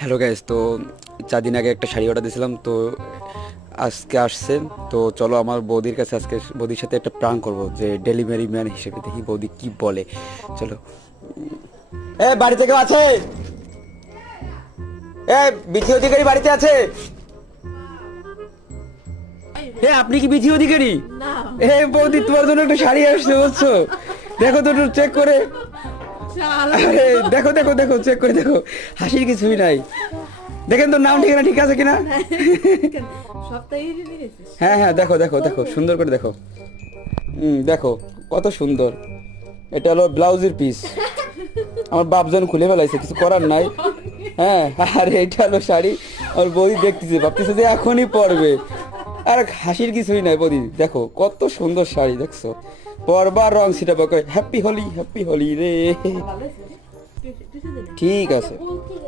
Hello guys, তো 4 দিন আগে একটা শাড়ি অর্ডার দিয়েছিলাম, তো আজকে আসছে। তো চলো আমার বৌদির কাছে আজকে বৌদির সাথে একটা প্রাঙ্ক করবো, যে ডেলিভারি ম্যান হিসেবে দেখি বৌদি কি বলে। চলো। এ বাড়িতে কেউ আছে? এ বিথি অধিকারী বাড়িতে আছে? এ আপনি কি বিথি অধিকারী? না। এ বৌদি, তোমার জন্য একটা শাড়ি আসছে, বুঝছো? দেখো তো, একটু চেক করে। আরে দেখো দেখো দেখো, চেক করে দেখো, হাসির কিছুই নাই। দেখেন তো নাম ঠিকানা ঠিক আছে কিনা। সপ্তাহে দিয়েছিস? হ্যাঁ হ্যাঁ, দেখো দেখো দেখো, সুন্দর করে দেখো। দেখো কত সুন্দর। এটা হলো ব্লাউজের পিস। আমার বাপজন খুলে ফেলাইছে, কিছু করার নাই। হ্যাঁ, আর এটা হলো শাড়ি। আমার বৌদি দেখতেছে, ভাবতেছে যে এখনই পরবে। আর হাসির কিছুই নাই বৌদি, দেখো কত সুন্দর শাড়ি, দেখছো? পরবার রং ছিটাবো, হ্যাপি হোলি রে। ভালো আছে রে। ঠিক আছে।